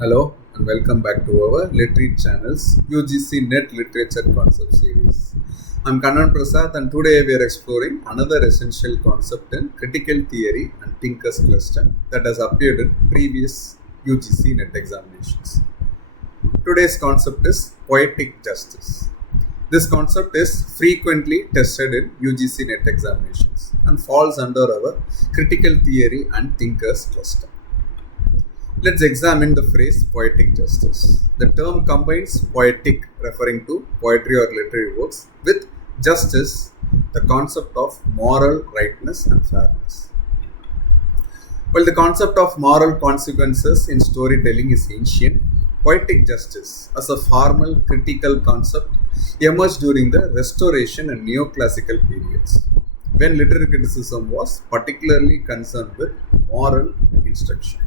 Hello and welcome back to our Literary channel's UGC NET Literature concept series. I'm Kannan Prasad and today we are exploring another essential concept in critical theory and thinkers cluster that has appeared in previous UGC NET examinations. Today's concept is poetic justice. This concept is frequently tested in UGC NET examinations and falls under our critical theory and thinkers cluster. Let's examine the phrase poetic justice. The term combines poetic, referring to poetry or literary works, with justice, the concept of moral rightness and fairness. While the concept of moral consequences in storytelling is ancient, poetic justice, as a formal critical concept, emerged during the Restoration and Neoclassical periods, when literary criticism was particularly concerned with moral instruction.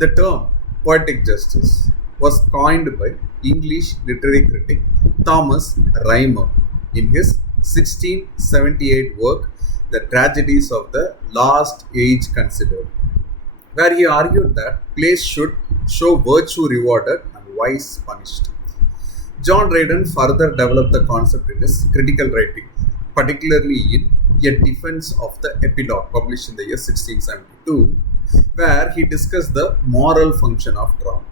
The term poetic justice was coined by English literary critic Thomas Rhymer in his 1678 work The Tragedies of the Last Age Considered, where he argued that plays should show virtue rewarded and vice punished. John Dryden further developed the concept in his critical writing, particularly in A Defense of the Epilogue, published in the year 1672, where he discussed the moral function of drama.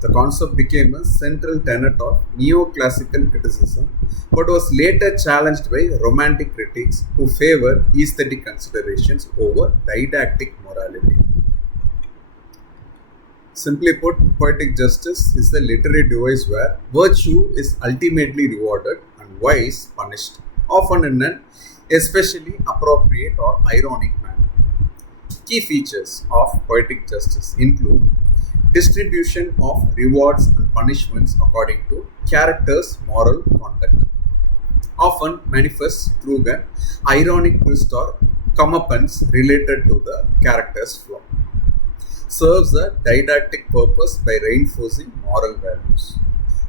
The concept became a central tenet of neoclassical criticism, but was later challenged by romantic critics who favored aesthetic considerations over didactic morality. Simply put, poetic justice is the literary device where virtue is ultimately rewarded and vice punished, often in an especially appropriate or ironic manner. Key features of poetic justice include distribution of rewards and punishments according to characters' moral conduct, often manifests through an ironic twist or comeuppance related to the character's flaw, serves a didactic purpose by reinforcing moral values,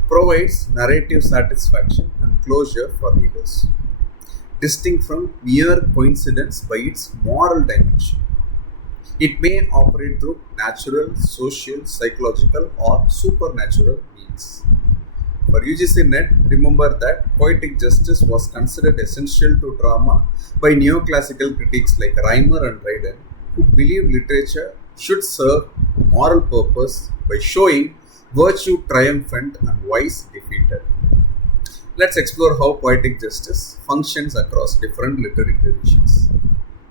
provides narrative satisfaction and closure for readers, distinct from mere coincidence by its moral dimension. It may operate through natural, social, psychological, or supernatural means. For UGC NET, remember that poetic justice was considered essential to drama by neoclassical critics like Rhymer and Dryden, who believed literature should serve a moral purpose by showing virtue triumphant and vice defeated. Let's explore how poetic justice functions across different literary traditions.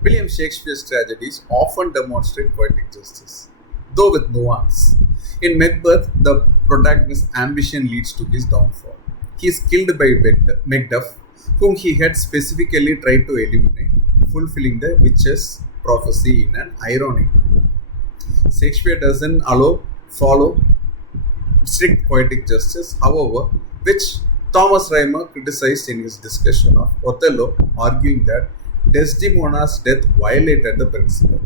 William Shakespeare's tragedies often demonstrate poetic justice, though with nuance. In Macbeth, the protagonist's ambition leads to his downfall. He is killed by Macduff, whom he had specifically tried to eliminate, fulfilling the witch's prophecy in an ironic manner. Shakespeare doesn't follow strict poetic justice, however, which Thomas Rhymer criticized in his discussion of Othello, arguing that Desdemona's death violated the principle.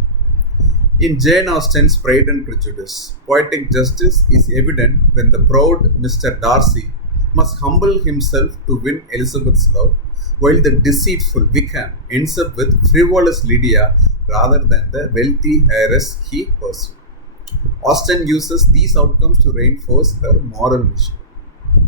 In Jane Austen's Pride and Prejudice, poetic justice is evident when the proud Mr. Darcy must humble himself to win Elizabeth's love, while the deceitful Wickham ends up with frivolous Lydia rather than the wealthy heiress he pursued. Austen uses these outcomes to reinforce her moral vision.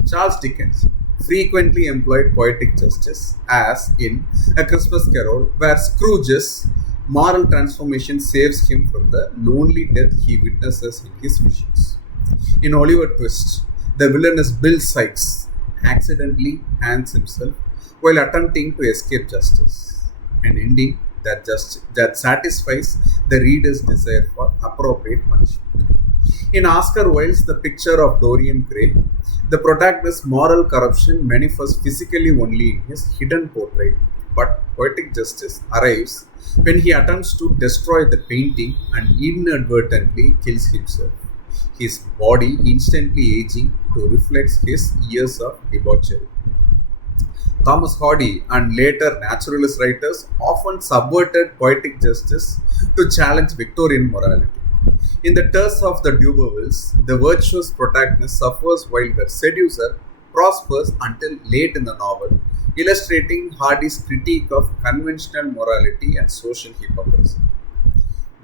Charles Dickens frequently employed poetic justice, as in A Christmas Carol, where Scrooge's moral transformation saves him from the lonely death he witnesses in his visions. In Oliver Twist, the villainous Bill Sikes accidentally hangs himself while attempting to escape justice, an ending that satisfies the reader's desire for appropriate punishment. In Oscar Wilde's The Picture of Dorian Gray, the protagonist's moral corruption manifests physically only in his hidden portrait, but poetic justice arrives when he attempts to destroy the painting and inadvertently kills himself, his body instantly aging to reflect his years of debauchery. Thomas Hardy and later naturalist writers often subverted poetic justice to challenge Victorian morality. In The Curse of the D'Urbervilles, the virtuous protagonist suffers while her seducer prospers until late in the novel, illustrating Hardy's critique of conventional morality and social hypocrisy.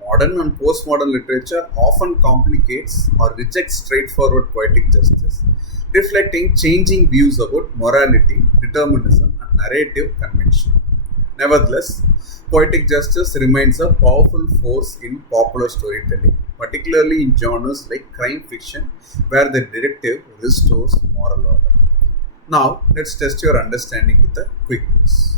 modern and postmodern literature often complicates or rejects straightforward poetic justice, reflecting changing views about morality, determinism, and narrative convention. Nevertheless, poetic justice remains a powerful force in popular storytelling, particularly in genres like crime fiction, where the detective restores moral order. Now, let's test your understanding with a quick quiz.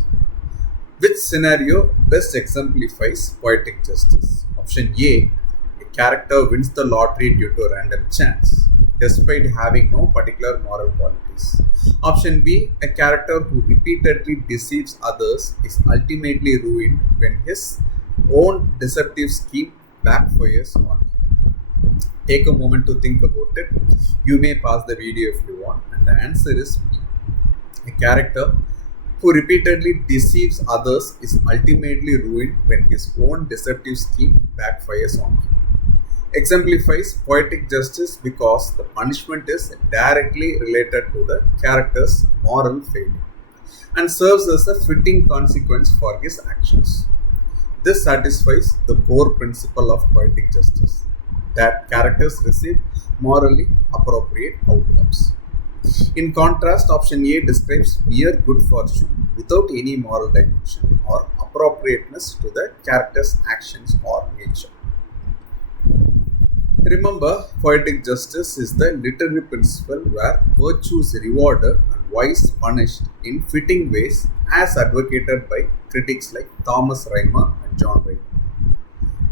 Which scenario best exemplifies poetic justice? Option A: a character wins the lottery due to random chance, despite having no particular moral qualities. Option B: a character who repeatedly deceives others is ultimately ruined when his own deceptive scheme backfires on him. Take a moment to think about it. You may pause the video if you want, and the answer is B. A character who repeatedly deceives others is ultimately ruined when his own deceptive scheme backfires on him. Exemplifies poetic justice because the punishment is directly related to the character's moral failure and serves as a fitting consequence for his actions. This satisfies the core principle of poetic justice, that characters receive morally appropriate outcomes. In contrast, option A describes mere good fortune without any moral dimension or appropriateness to the character's actions or nature. Remember, poetic justice is the literary principle where virtue is rewarded and vice punished in fitting ways, as advocated by critics like Thomas Rhymer and John Rayner.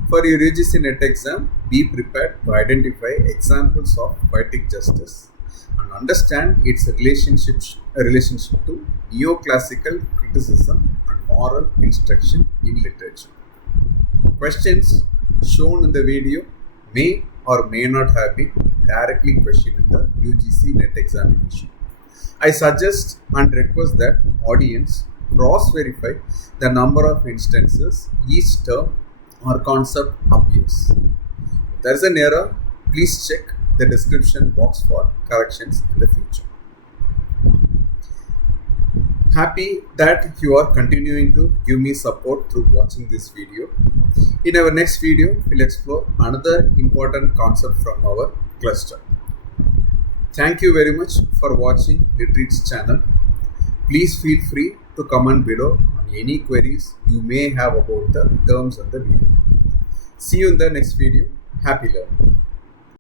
For your UGC NET exam, be prepared to identify examples of poetic justice and understand its relationship to neoclassical criticism and moral instruction in literature. Questions shown in the video may or may not have been directly questioned in the UGC NET examination. I suggest and request that audience cross-verify the number of instances each term or concept appears. If there is an error, please check the description box for corrections in the future. Happy that you are continuing to give me support through watching this video. In our next video, we'll explore another important concept from our cluster. Thank you very much for watching LitRead's channel. Please feel free to comment below on any queries you may have about the terms of the video. See you in the next video. Happy learning.